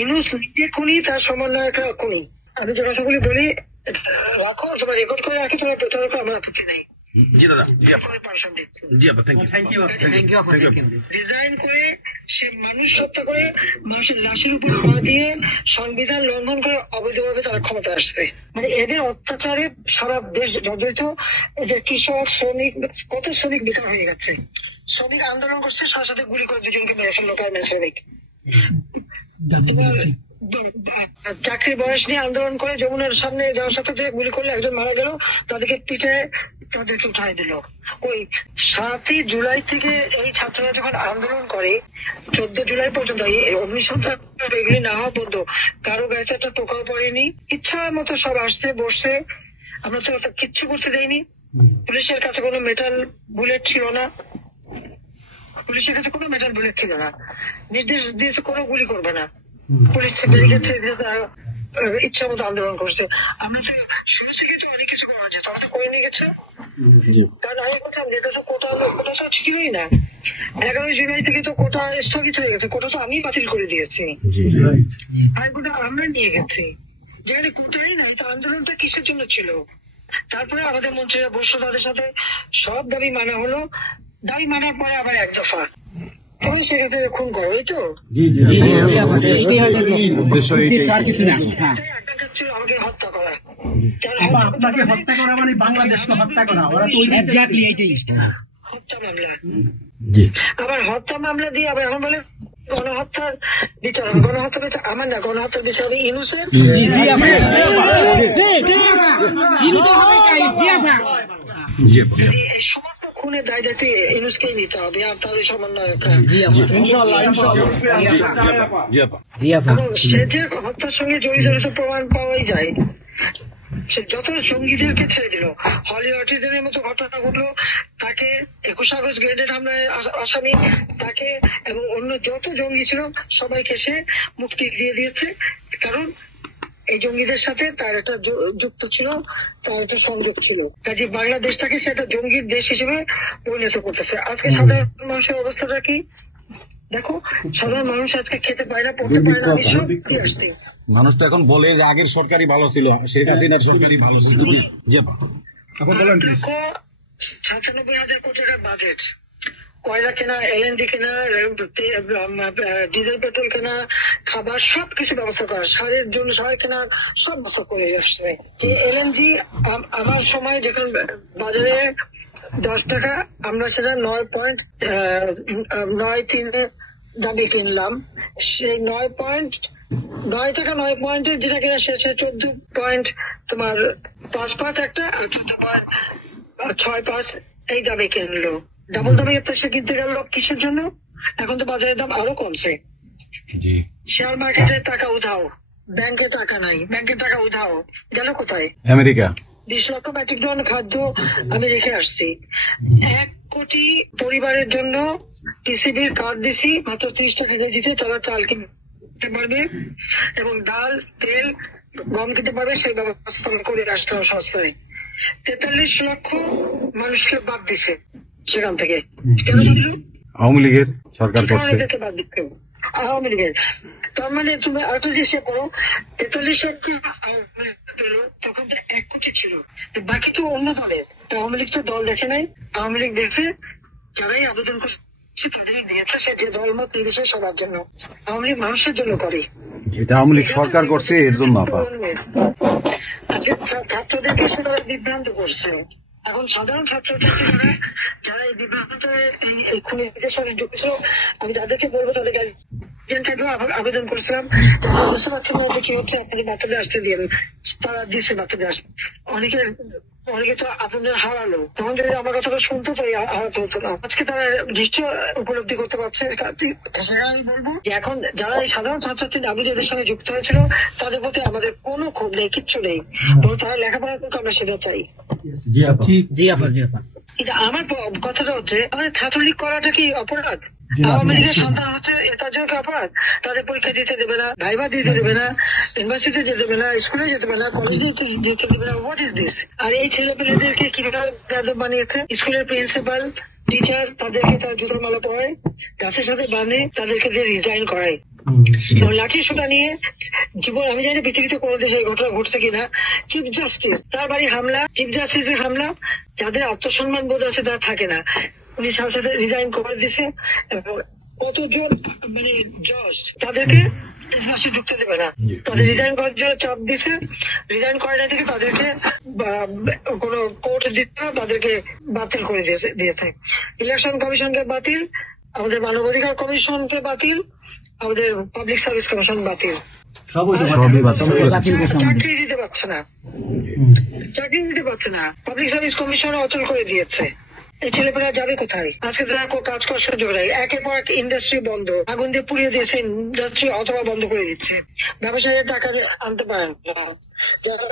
ইউনূস নিজে খুনি, তার সমন্বয়করা খুনি। আমি যে কথাগুলি বলি রাখো, তোমার রেকর্ড করে রাখি, তোমার প্রচার করে আমার আপত্তি নেই। ডিজাইন করে সে মানুষ হত্যা করে, মানুষের লাশের উপর পা দিয়ে সংবিধান লঙ্ঘন করে অবৈধভাবে তারা ক্ষমতা আসছে। মানে এদের অত্যাচারে সারা দেশ জর্জরিত। এদের কৃষক, শ্রমিক, কত শ্রমিক বেকার হয়ে গেছে। শ্রমিক আন্দোলন করছে, সাথে সাথে গুলি করে দুজনকে মেরে ফেললো গার্মেন্টস শ্রমিক। চাকরির বয়স নিয়ে আন্দোলন করে যমুনার সামনে যাওয়ার সাথে গুলি করলে একজন মারা গেল, তাদেরকে পিঠে তাদেরকে উঠাই দিল। ওই 7ই জুলাই থেকে এই ছাত্ররা যখন আন্দোলন করে 14 জুলাই পর্যন্ত অগ্নিসংযোগ এগুলি না হওয়া পর্যন্ত কারো গায়ে একটা টোকাও পড়েনি। ইচ্ছা মতো সব আসছে বসছে, আমরা তো কিচ্ছু করতে দেয়নি। পুলিশের কাছে কোনো মেটাল বুলেট ছিল না, পুলিশের কাছে কোনো মেটাল বুলেট ছিল না। নির্দেশ দিয়েছে কোনো গুলি করবে না। পুলিশ ব্যারিকেড ইচ্ছা মতো আন্দোলন করছে। আমরা তো শুরু থেকে তো অনেক কিছু করা হচ্ছে, তারা তো করে নিয়ে গেছে। কারণ আমি বলছিলাম যেটা তো কোটা তো ঠিকই না। 11 জুলাই থেকে তো কোটা স্থগিত হয়ে গেছে, কোটা তো আমি বাতিল করে দিয়েছি, আর কোটা আমরা নিয়ে গেছি। যেখানে কোটাই নাই, তো আন্দোলনটা কিসের জন্য ছিল? তারপরে আমাদের মন্ত্রীরা বসলো, তাদের সাথে সব দাবি মানা হলো। দাবি মানার পরে আবার এক দফা সেক্ষেত্রে খুন করো, এই তো আমাকে হত্যা করা, হত্যা করা মানে বাংলাদেশকে হত্যা করা। হত্যা মামলা, আবার হত্যা মামলা দিয়ে আবার এখন বলে গণহত্যার বিচার। গণহত্যার বিচার আমার না, গণহত্যার বিচার হবে ইউনূসের। এই সমস্ত খুনের দায় দায়িত্ব ইউনূসকেই নিতে হবে, আর তার সমন্বয়। সে যে হত্যার সঙ্গে জড়িত প্রমাণ পাওয়াই যায়। সে যত জঙ্গিদেরকে ছেড়ে দিল, হলি অটিজমের মতো ঘটনা ঘটলো, তাকে 21 আগস্ট গ্রেনেড হামলায় আসামি তাকে এবং অন্য যত জঙ্গি ছিল সবাইকে সে মুক্তি দিয়ে দিয়েছে। কারণ এই জঙ্গিদের সাথে তার একটা যুক্ত ছিল, তার একটা সংযোগ ছিল। কাজে বাংলাদেশটাকে সে একটা জঙ্গির দেশ হিসেবে পরিণত করতেছে। আজকে সাধারণ মানুষের অবস্থাটা কি দেখো, সাধারণ মানুষ আজকে খেতে পায় না, পড়তে পায় না। মানুষ তো এখন বলে যে আগের সরকারই ভালো ছিল, শেখ হাসিনার সরকারই ভালো ছিল। 97,000 কোটি টাকার বাজেট, কয়লা কেনা, এলএনজি কেনা, ডিজেল পেট্রোল কেনা, খাবার সবকিছু ব্যবস্থা করা, সারের জন্য সার কেনা, সব ব্যবস্থা করে আসছে। যে এলএনজি আমার সময় যখন বাজারে 10 টাকা, আমরা সেটা 9.93 দামে কিনলাম। সেই 9 টাকা 9 পয়েন্টের যেটা কিনা সে 14.5 একটা, আর 14.65 এই দামে কিনলো। ডাবল দামে সে কিনতে গেল কিসের জন্য? এখন তো বাজারের দাম আরো কমছে। শেয়ার মার্কেটের টাকা উধাও, ব্যাংকের টাকা নাই, ব্যাংকের টাকা উধাও, গেল কোথায়? আমেরিকা। 20 লক্ষ মেট্রিক টন খাদ্য আমি রেখে আসছি। 1 কোটি পরিবারের জন্য টিসিবির কার্ড দিছি, মাত্র 30 টাকা কেজিতে তারা চাল কিনতে পারবে এবং ডাল, তেল, গম কিনতে পারবে। সেই ব্যবস্থা করে আসতে হবে সস্তায়। 43 লক্ষ মানুষকে বাদ দিছে সেখান থেকে। কেন দিল? আওয়ামী লীগের সরকার করছে। বাদ দিতে আওয়ামী লীগের। তার মানে তুমি আরেকটা জিনিস করো, 43 লক্ষ পেল, তখন তো 1 কোটি ছিল, বাকি তো অন্য দলের। আওয়ামী লীগ তো দল দেখে নাই, আওয়ামী লীগ দেখছে যারাই আবেদন করছে তাদেরই দিয়েছে, সে যে দলমত নির্বিশেষে সবার জন্য। আওয়ামী লীগ মানুষের জন্য করে, এটা আওয়ামী লীগ সরকার করছে এর জন্য। আজকে ছাত্রদেরকে সেটা বিভ্রান্ত করছে। এখন সাধারণ ছাত্রছাত্রী যারা এই বিভ্রান্ত এই খুনিদের সাথে যুক্ত ছিল, আমি তাদেরকে বলবো তাদের আবেদন করেছিলাম, বুঝতে পারছেন না যে কি হচ্ছে, আপনাদের বাচ্চাদের আসতে দিয়ে তারা দিচ্ছে বাচ্চাদের আসতে। অনেকে তো আপনাদের হারালো, তখন যদি আমার কথাটা শুনতো তো হারাতে হতো না। আজকে তারা নিশ্চয় উপলব্ধি করতে পারছে। সেখানে আমি বলবো যে এখন যারা এই সাধারণ ছাত্রছাত্রী আবিদের সঙ্গে যুক্ত হয়েছিল তাদের প্রতি আমাদের কোনো ক্ষোভ নেই, কিচ্ছু নেই। তারা লেখাপড়া করতে আমরা সেটা চাই। কিন্তু আমার কথাটা হচ্ছে, আমাদের ছাত্রলীগ করাটা কি অপরাধ? আওয়ামী লীগের সন্তান হচ্ছে তার জন্য অপরাধ? তাদের পরীক্ষা দিতে দেবে না, ভাইবা দিতে দেবে না, ইউনিভার্সিটিতে যেতে দেবে না, স্কুলে যেতে দেবে না, কলেজে যেতে দেবে না। What is this? আর এই ছেলেপেলেদেরকে কিভাবে গাদব বানিয়েছে? স্কুলের প্রিন্সিপাল, টিচার তাদেরকে তার জুতোর মালা পরায়, গাছের সাথে বাঁধে, তাদেরকে দিয়ে রিজাইন করায়। লাঠির সোটা নিয়ে জীবন, আমি জানি পৃথিবীতে কোনো দেশে এই ঘটনা ঘটছে কিনা। চিফ জাস্টিস তার বাড়ি হামলা, চিফ জাস্টিসের হামলা, যাদের আত্মসম্মান বোধ আছে তারা থাকে না, উনি সাথে সাথে রিজাইন করে দিছে। এবং কতজন মানে জজ তাদেরকে দেশবাসী ঢুকতে দেবে না, তাদের রিজাইন করার জন্য চাপ দিছে। রিজাইন করে না থেকে তাদেরকে কোনো কোর্ট দিতে না, তাদেরকে বাতিল করে দিয়েছে। ইলেকশন কমিশনকে বাতিল, আমাদের মানবাধিকার কমিশনকে বাতিল, আমাদের পাবলিক সার্ভিস কমিশন বাতিল। চাকরি দিতে পারছে না, চাকরি দিতে পারছে না, পাবলিক সার্ভিস কমিশন অচল করে দিয়েছে। এই ছেলেপেরা যাবে কোথায়? আজকে তারা কাজ করার সুযোগ নেই। একের পর এক ইন্ডাস্ট্রি বন্ধ, আগুন দিয়ে পুড়িয়ে দিয়েছে ইন্ডাস্ট্রি অথবা বন্ধ করে দিচ্ছে। ব্যবসায়ীরা টাকা আনতে পারেন না, যারা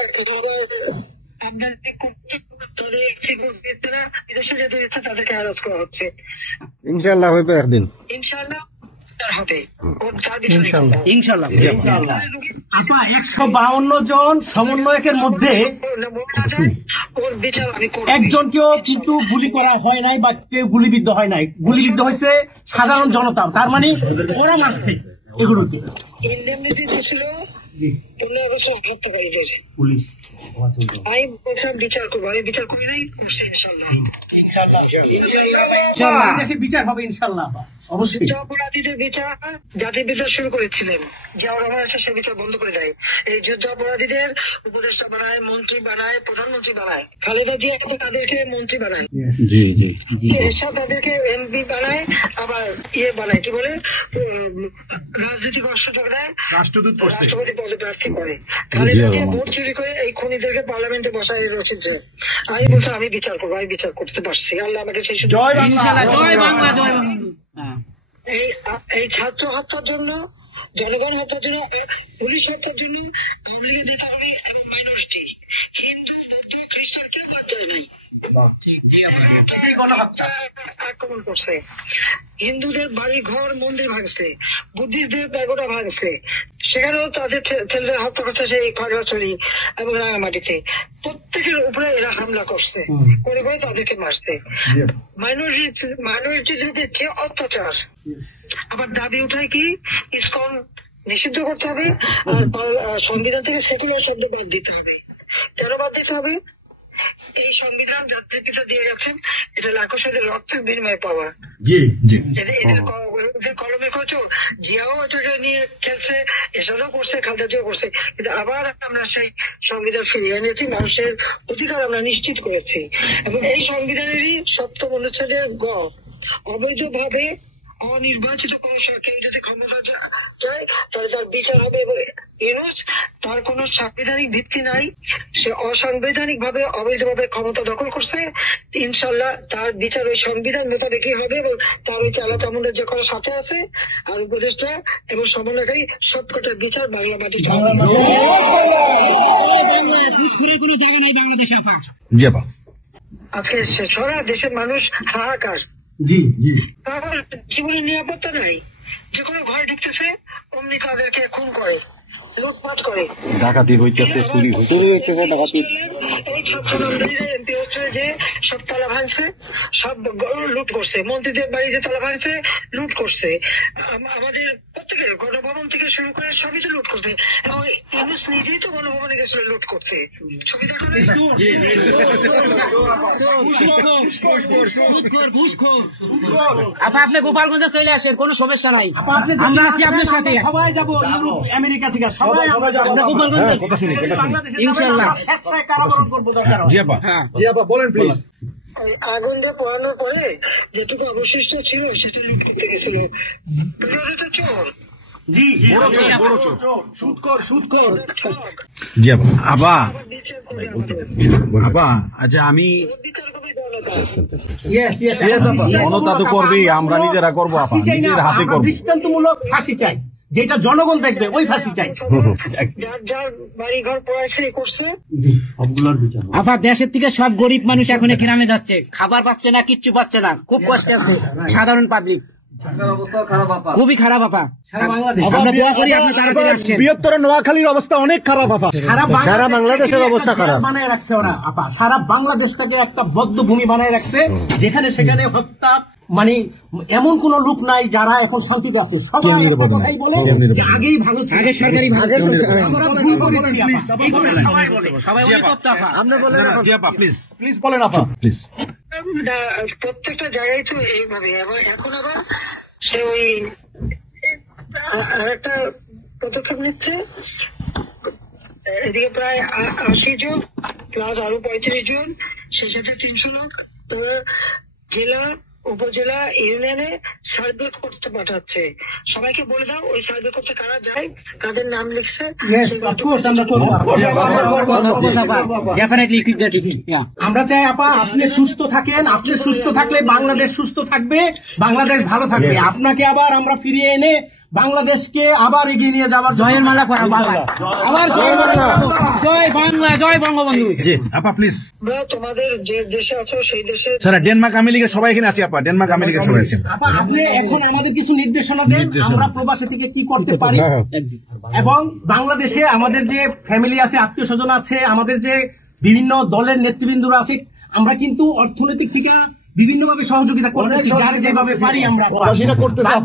বিদেশে যেতে দিচ্ছে তাদেরকে হ্যারাস করা হচ্ছে। ইনশাআল্লাহ হয়তো একদিন ইনশাআল্লাহ হবে, ইনশাআল্লাহ। আপা 152 জন সমন্বয়কের মধ্যে ওর বিচার আমি করব। একজনকেও কিন্তু গুলি করা হয় নাই বা কেউ গুলিবিদ্ধ হয় নাই, গুলিবিদ্ধ হয়েছে সাধারণ জনতা। তার মানে ওরা মারছে এগুলোকে। ইন্ডেমনিটি দিয়েছিল 15 বছর হত্যাকারীদের। পুলিশ আমি বলছিলাম বিচার করবো, আমি বিচার করি নাই, করছি ইনশাআল্লাহ। দেশে বিচার হবে ইনশাআল্লাহ। অবশ্যই যুদ্ধ অপরাধীদের বিচার জাতির বিদ্রোহ শুরু করেছিলেন, জিয়াউর রহমান এসে সে বিচার বন্ধ করে দেয়। এই যুদ্ধ অপরাধীদের উপদেষ্টা বানায়, মন্ত্রী বানায়, প্রধানমন্ত্রী বানায়। খালেদা জিয়া তাদেরকে মন্ত্রী বানায়, জি জি এরশাদ তাদেরকে এমপি বানায়, আবার বানায় কি বলে রাজনীতি করার সুযোগ দেয়, রাষ্ট্রপতি পদে প্রার্থী করে। খালেদা জিয়া ভোট চুরি করে এই খুনিদেরকে পার্লামেন্টে বসায় রচিত। আমি বলছি আমি বিচার করবো, আমি বিচার করতে পারছি, আল্লাহ আমাকে সেই সুযোগ। এই ছাত্র হত্যার জন্য, জনগণ হত্যার জন্য, পুলিশ হত্যার জন্য আওয়ামী লীগের নেতা এবং মাইনরিটি, হিন্দু, বৌদ্ধ, খ্রিস্টান কেউ বাদ যায় নাই। আক্রমণ করছে, হিন্দুদের বাড়ি ঘর মন্দির ভাঙছে, বুদ্ধিস্টদের প্যাগোডা ভাঙছে, সেখানেও তাদের ছেলেদের হত্যা করছে সেই খাগড়াছড়ি এবং রাঙামাটিতে। প্রত্যেকের উপরে এরা হামলা করছে, করে করে তাদেরকে মারছে। মাইনরিটিদের যে অত্যাচার। আবার দাবি উঠায় কি ইসকন নিষিদ্ধ করতে হবে, আর সংবিধান থেকে সেকুলার শব্দ বাদ দিতে হবে। কেন বাদ দিতে হবে? এই সংবিধান জাতির পিতা দিয়ে গেছেন, এটা লাখো শহীদের রক্তের বিনিময়ে পাওয়া। এদের কলমের খোঁজ জিয়াও এটাকে নিয়ে খেলছে, এসবও করছে, খালেদা জিয়াও করছে, কিন্তু আবার আমরা সেই সংবিধান ফিরিয়ে এনেছি, মানুষের অধিকার আমরা নিশ্চিত করেছি। এবং এই সংবিধানেরই 7ম অনুচ্ছেদের গ, অবৈধভাবে অনির্বাচিত কোন কেউ যদি ক্ষমতা চায় তাহলে তার বিচার হবে। এবং ইউনূস তার কোন সাংবিধানিক ভিত্তি নাই, সে অসাংবিধানিক ভাবে অবৈধভাবে ক্ষমতা দখল করছে। ইনশাল্লাহ তার বিচার ওই সংবিধান মোতাবেকই হবে এবং তার ওই চালা চামুন্ডা যে করার সাথে আছে আর উপদেষ্টা এবং সমন্বয়কারী সবকটার বিচার বাংলা মাটিতে হবে। কোনো জায়গা নাই বাংলাদেশে। আজকে সারা দেশের মানুষ হাহাকার, জীবনের নিরাপত্তা নাই, যে কোনো ঘরে ঢুকতেছে অমনি তাদেরকে খুন করে, লুটপাট করে, ডাকাতি হইতেছে, চুরি হইতেছে, ডাকাতি। এই ছাত্রলীগের এমপি হচ্ছে যে সব তালা ভাঙছে, সব লুট করছে, মন্ত্রীদের বাড়িতে তালা ভাঙছে, লুট করছে, আমাদের প্রত্যেকের গণভবন থেকে শুরু করে সবই তো লুট করছে। এবং ইউনূস নিজেই তো গণভবনে গেছিল লুট করতে। ছবি দেখাবে আপনি গোপালগঞ্জে চলে আসেন, কোনো সমস্যা নাই, আমরা আছি আপনার সাথে। সবাই যাবো আমেরিকা থেকে, সবাই ইনশাআল্লাহ। বলেন প্লিজ। আগুন দিয়ে পোড়ানোর পরে যেটুকু অবশিষ্ট ছিল সেটা লুট করতে গেছিল। চোর, আচ্ছা আমি বিচার করবে জনতা। জনতা তো করবেই, আমরা নিজেরা করবো, নিজের হাতে করবো। দৃষ্টান্তমূলক ফাঁসি চাই, যেটা জনগণ দেখবে, ওই ফাঁসি চাই। যার যার বাড়ি ঘর পড়াইছে করছে। আবার দেশের থেকে সব গরিব মানুষ এখন গ্রামে যাচ্ছে, খাবার পাচ্ছে না, কিচ্ছু পাচ্ছে না, খুব কষ্টে আছে সাধারণ পাবলিক, খুবই খারাপ। আপা আমরা দোয়া করি আপনি তাড়াতাড়ি আসছেন। বৃহত্তর নোয়াখালীর অবস্থা অনেক খারাপ। আপা সারা বাংলাদেশের অবস্থা খারাপ বানায় রাখছে ওরা। আপা সারা বাংলাদেশটাকে একটা বদ্ধ ভূমি বানায় রাখছে, যেখানে সেখানে হত্যা, মানে এমন কোন লোক নাই যারা এখন শান্তিতে আছে, সবাই একটা কথাই বলে যে আগেই ভালো ছিল, আগে সরকারি ভালো ছিল। আমরা ভুল করেছি আপা। এই কথা সবাই বলে। সবাই বলে তত্ত্ব আপা। প্লিজ বলেন আপা প্লিজ। প্রত্যেকটা জায়গায় তো এইভাবে এখন আবার সে ওই আরেকটা পদক্ষেপ নিচ্ছে। এদিকে প্রায় 80 জন প্লাস আরো 35 জন, সেই সাথে 300 লোক জেলা উপজেলা ইউনিয়নে সার্ভে করতে পাঠাচ্ছে। সবাইকে বলে দাও ওই সার্ভে করতে কারা যায়, কাদের নাম লিখছে। আমরা চাই আপা আপনি সুস্থ থাকেন, আপনি সুস্থ থাকলে বাংলাদেশ সুস্থ থাকবে, বাংলাদেশ ভালো থাকবে। আপনাকে আবার আমরা ফিরিয়ে এনে বাংলাদেশকে আবার এগিয়ে নিয়ে যাওয়ার জয়ের মালা পরা বাবা, আবার জয় বাংলা, জয় বাংলা, জয় বঙ্গবন্ধু। জি আপা প্লিজ। তোমাদের যে দেশে আছো সেই দেশে স্যার ডেনমার্ক আমেরিকা সবাই এখানে আছি আপা, ডেনমার্ক আমেরিকা সবাই আছেন। আপা আপনি এখন আমাদের কিছু নির্দেশনা দেন, আমরা প্রবাসী থেকে কি করতে পারি, এবং বাংলাদেশে আমাদের যে ফ্যামিলি আছে, আত্মীয় স্বজন আছে, আমাদের যে বিভিন্ন দলের নেতৃবৃন্দরা আছে, আমরা কিন্তু অর্থনৈতিক থেকে বিভিন্ন ভাবে সহযোগিতা করতেছি, যার যেভাবে পারি আমরা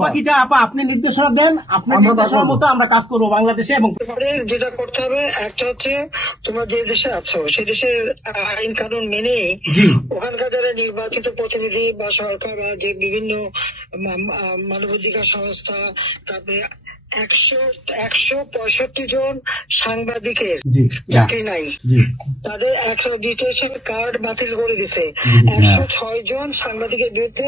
বাকিটা আপা আপনি নির্দেশনা দেন, আপনার নির্দেশনার মতো আমরা কাজ করবো বাংলাদেশে। এবং তোমাদের যেটা করতে হবে একটা হচ্ছে তোমরা যে দেশে আছো সেই দেশের আইন কানুন মেনে ওখানকার যারা নির্বাচিত প্রতিনিধি বা সরকার বা যে বিভিন্ন মানবাধিকার সংস্থা, তারপরে 165 জন সাংবাদিকের চাকরি নাই, তাদের ডিটেনশন কার্ড বাতিল করে দিছে। 106 জন সাংবাদিকের বিরুদ্ধে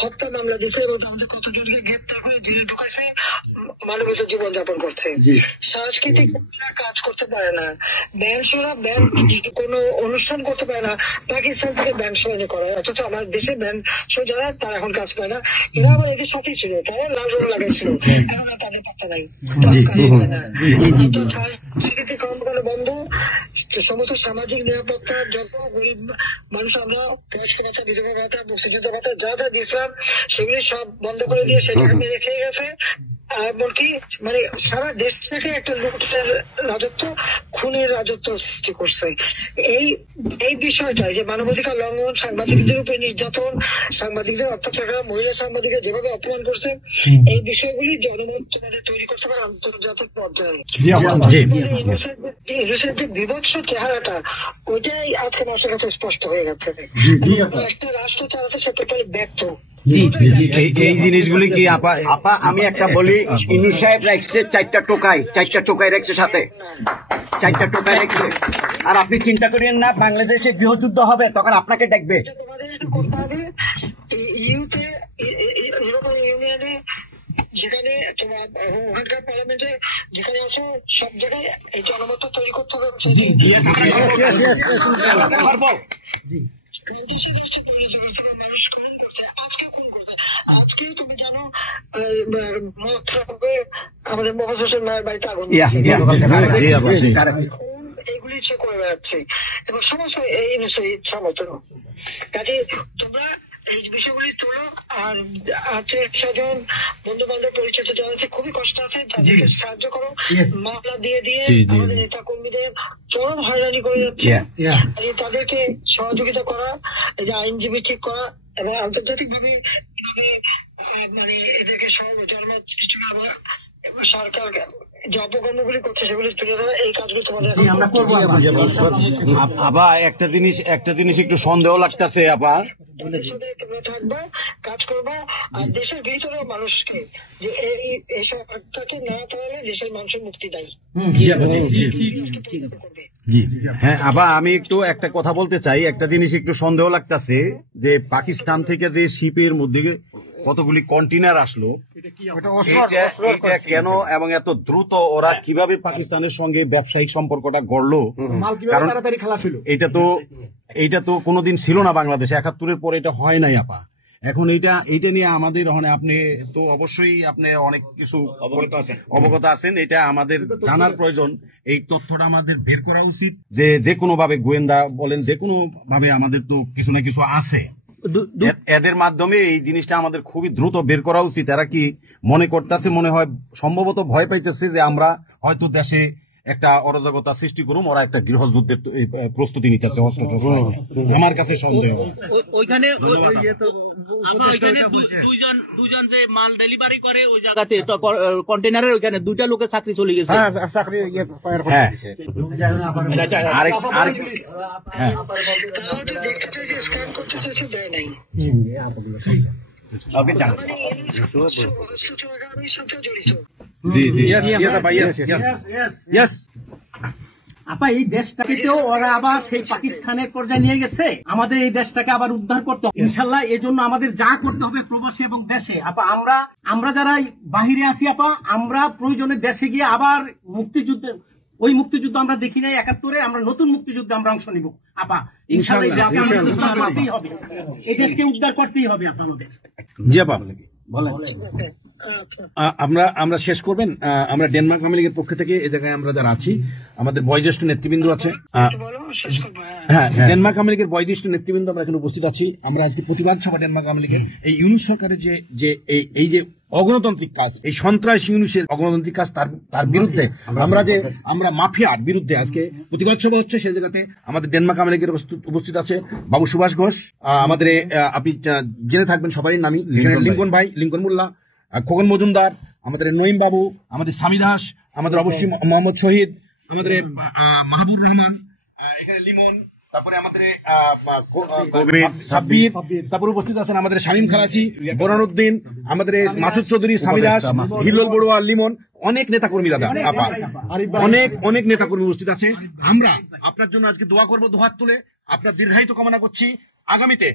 হত্যা মামলা দিছে এবং তাদের কতজনকে গ্রেপ্তার করে জেলে ঢুকাইছে, মানবিত জীবন যাপন করছে। সাংস্কৃতিক কাজ করতে পারে না, ব্যান্ড শোরা ব্যান্ড কোনো অনুষ্ঠান করতে পারে না, পাকিস্তান থেকে ব্যান্ড শো এনে করা, অথচ আমাদের দেশে ব্যান্ড শো যারা তারা এখন কাজ পায় না। এরা আমার এদের সাথে ছিল, তারা লাল রং লাগাইছিল, এখন আর তাদের পাত্তা নাই, কাজ পায় না। স্বীকৃতি কর্মকাণ্ড বন্ধ, সমস্ত সামাজিক নিরাপত্তা যত গরিব মানুষ আমরা বয়স্ক ভাতা, বিধবা ভাতা, মুক্তিযুদ্ধ ভাতা যা যা দিয়েছিলাম সেগুলি সব বন্ধ করে দিয়ে সেটা মেরে খেয়ে গেছে। এমনকি মানে সারা দেশ থেকে একটা লুটের রাজত্ব, খুনের রাজত্ব সৃষ্টি করছে। এই বিষয়টা যে মানবাধিকার লঙ্ঘন, সাংবাদিকদের উপরে নির্যাতন, সাংবাদিকদের অত্যাচার করা, মহিলা সাংবাদিকদের যেভাবে অপমান করছে, এই বিষয়গুলি জনমত তোমাদের তৈরি করতে পারে আন্তর্জাতিক পর্যায়ে। ইংলিশের যে বিভৎস চেহারাটা ওইটাই আজকে মানুষের কাছে স্পষ্ট হয়ে গেছে। একটা রাষ্ট্র চালাতে সে টোটালি ব্যর্থ। এই জিনিসগুলি কি আপা? আপা আমি একটা বলি, ইউনূস সাহেব রাখছে 4টা টোকাই রাখছে, সাথে 4টা টোকাই রাখছে। আর আপনি চিন্তা করেন না বাংলাদেশে গৃহযুদ্ধ হবে তখন আপনাকে দেখবে। তোমাদের এটা করতে হবে ইউরোপিয়ান ইউনিয়নে, যেখানে তোমার ওখানকার পার্লামেন্টে যেখানে আসো সব জায়গায় এই জনমত তৈরি করতে হবে। মানুষ গ্রহণ করছে, আজকেও খুন করছে। আজকেও তুমি জানো আমাদের মোহাম্মদ হোসেন মায়ের বাড়িতে আগুন, এইগুলি সে করে বেড়াচ্ছে এবং সমস্ত এই ইচ্ছা মতো। কাজে তোমরা এই বিষয়গুলি তোলো, আর আত্মীয় স্বজন, বন্ধু বান্ধব, পরিচিত যারা আছে খুবই কষ্ট আছে, তাদেরকে সাহায্য করো। মামলা দিয়ে আমাদের নেতা কর্মীদের চরম হয়রানি করে যাচ্ছে, তাদেরকে সহযোগিতা করা, এই যে আইনজীবী ঠিক করা এবং আন্তর্জাতিক ভাবে কিভাবে মানে এদেরকে জনমত কিছু সরকার যে অপকর্মগুলি করছে সেগুলি তুলে ধরা, এই কাজগুলো তোমাদের আমরা করবো। আবার একটা জিনিস একটু সন্দেহ লাগতেছে আপা, থাকবা, কাজ করবা, আর দেশের ভিতরে মানুষকে যে এই সরকারকে না তাহলে দেশের মানুষের মুক্তি দেয়। হ্যাঁ আবার আমি একটু একটা কথা বলতে চাই, একটা জিনিস একটু সন্দেহ লাগতেছে যে পাকিস্তান থেকে যে শিপের মধ্যে কতগুলি কন্টেনার আসলো, এটা কেন এবং এত দ্রুত ওরা কিভাবে পাকিস্তানের সঙ্গে ব্যবসায়িক সম্পর্কটা গড়লো? কারণ এইটা তো কোনোদিন ছিল না বাংলাদেশে, 71-এর পরে এটা হয় নাই আপা। এখন এইটা নিয়ে আমাদের আপনি তো অবশ্যই আপনি অনেক কিছু অবগত আছেন, এটা আমাদের জানার প্রয়োজন। এই তথ্যটা আমাদের বের করা উচিত, যে কোনো ভাবে গোয়েন্দা বলেন, যে কোনো ভাবে আমাদের তো কিছু না কিছু আছে, এদের মাধ্যমে এই জিনিসটা আমাদের খুবই দ্রুত বের করা উচিত। এরা কি মনে করতেছে, মনে হয় সম্ভবত ভয় পাইতেছে যে আমরা হয়তো দেশে একটা অরাজকতা সৃষ্টি করুম, ওরা একটা গৃহযুদ্ধের প্রস্তুতি নিতেছে অস্ত্র আমার কাছে সন্দেহ। ওইখানে দুজন যে মাল ডেলিভারি করে ওই জায়গাতে কন্টেনারের ওইখানে 2টা লোকের চাকরি চলে গেছে। হ্যাঁ তারা ওটা দেখতে চাইছে, স্ক্যান করতে চাইছে, দেয় নাই। সূচনাগামীর সাথে জড়িত। আপা এই দেশটাকেও ওরা আবার সেই পাকিস্তানের পর্যায়ে নিয়ে গেছে, আমাদের এই দেশটাকে আবার উদ্ধার করতে হবে ইনশাল্লাহ। এই জন্য আমাদের যা করতে হবে প্রবাসী এবং দেশে, আপা আমরা যারা বাহিরে আছি আপা, আমরা প্রয়োজনে দেশে গিয়ে আবার মুক্তিযুদ্ধে, ওই মুক্তিযুদ্ধ আমরা দেখি নাই 71-এ, আমরা নতুন মুক্তিযুদ্ধে আমরা অংশ নিব আপা ইনশাল্লাহ। এই দেশকে আমাদের উদ্ধার করতেই হবে, এই দেশকে উদ্ধার করতেই হবে আপা আমাদের। জি আপা আমরা শেষ করবেন। আমরা ডেনমার্ক আওয়ামী লীগের পক্ষ থেকে এই জায়গায় আমরা যারা আছি, আমাদের বয়োজ্যেষ্ঠ নেতৃবৃন্দ আছে। হ্যাঁ, ডেনমার্ক আওয়ামী লীগের বয়োজ্যেষ্ঠ নেতৃবৃন্দ আমরা এখানে উপস্থিত আছি। আমরা আজকে প্রতিবাদ সভা ডেনমার্ক আওয়ামী লীগের এই ইউনুস সরকারের যে এই যে অগণতান্ত্রিক কাজ, এই সন্ত্রাসী ইউনুসের অগণতান্ত্রিক কাজ, তার বিরুদ্ধে আমরা মাফিয়ার বিরুদ্ধে আজকে প্রতিবাদ সভা হচ্ছে। সেই জায়গাতে আমাদের ডেনমার্ক আওয়ামী লীগের উপস্থিত আছে বাবু সুভাষ ঘোষ, আমাদের আপনি জেনে থাকবেন সবারই নামই, লিঙ্কন ভাই, লিঙ্কন মোল্লা, খোকন মজুমদার, আমাদের নঈম বাবু, আমাদের স্বামী দাস, আমাদের অবশ্যই মোহাম্মদ শহীদ, আমাদের মাহবুব রহমান, এখানে লিমন, তারপরে আমাদের সাব্বির, তারপরে উপস্থিত আছেন আমাদের শামীম খালাসি, বোরানুদ্দিন, আমাদের মাসুদ চৌধুরী, স্বামী দাস, হিলোল বড়ুয়া, লিমন, অনেক নেতাকর্মী দাদা আপা, অনেক নেতাকর্মী উপস্থিত আছে। আমরা আপনার জন্য আজকে দোয়া করবো, দুহাত তুলে আপনার দীর্ঘায়িত কামনা করছি। আগামীতে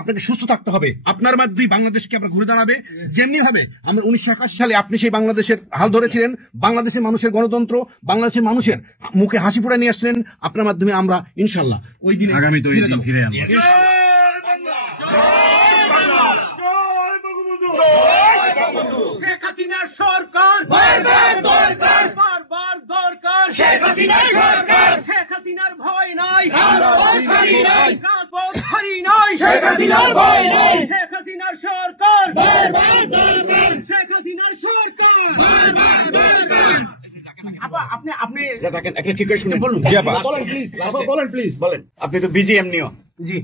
আপনাকে সুস্থ থাকতে হবে, আপনার মাধ্যমে বাংলাদেশকে আমরা ঘুরে দাঁড়াবে। যেমনি ভাবে আমরা 1981 সালে আপনি সেই বাংলাদেশের হাল ধরেছিলেন, বাংলাদেশের মানুষের গণতন্ত্র, বাংলাদেশের মানুষের মুখে হাসি ফুটা নিয়ে আসছিলেন, আপনার মাধ্যমে আমরা ইনশাল্লাহ ওই দিনে আগামী তো ওই দিন ফিরে আনবো। শেখ হাসিনার সরকার বারবার দরকার, বারবার দরকার। শেখ হাসিনার সরকার, শেখ হাসিনার ভয় নাই, রাজপথ হারি নাই, শেখ হাসিনার ভয় নাই। শেখ হাসিনার সরকার বারবার দরকার, শেখ হাসিনার সরকার বারবার দরকার। আপনি একটা ঠিক করে শুনুন। জি আপা, বলেন প্লিজ। আপনি তো বিজিএম নিও। জি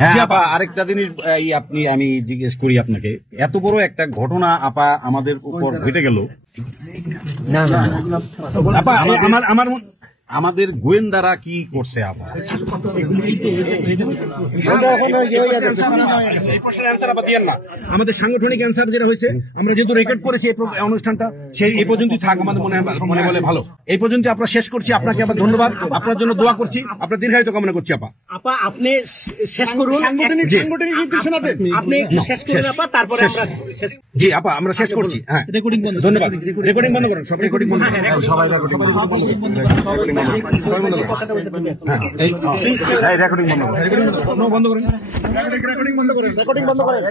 হ্যাঁ আপা, আরেকটা জিনিস আমি জিজ্ঞেস করি আপনাকে, এত বড় একটা ঘটনা আপা আমাদের উপর ঘটে গেল, আপা আমার আমাদের গোয়েন্দারা কি করছে আপা? এই প্রশ্নের অ্যান্সার আবার দিয়েন না। আমাদের সাংগঠনিক অ্যান্সার যেটা হয়েছে, আমরা যেহেতু রেকর্ড করেছি এই অনুষ্ঠানটা, সেই এই পর্যন্তই থাক, আমাদের মনে বলে ভালো। এই পর্যন্ত আমরা শেষ করছি। আপনাকে আবার ধন্যবাদ, আপনার জন্য দোয়া করছি, আপনার দীর্ঘায়িত কামনা করছি আপা। আপা আপনি শেষ করুন, সাংগঠনিক নির্দেশনা দেন, আপনি শেষ করুন আপা, তারপরে আমরা শেষ। জি আপা, আমরা শেষ করছি। হ্যাঁ, রেকর্ডিং বন্ধ। ধন্যবাদ। রেকর্ডিং বন্ধ করেন, সব রেকর্ডিং বন্ধ করেন, সবাই রেকর্ডিং বন্ধ করেন। রেকর্ডিং বন্ধ করেন। রেকর্ডিং বন্ধ করেন।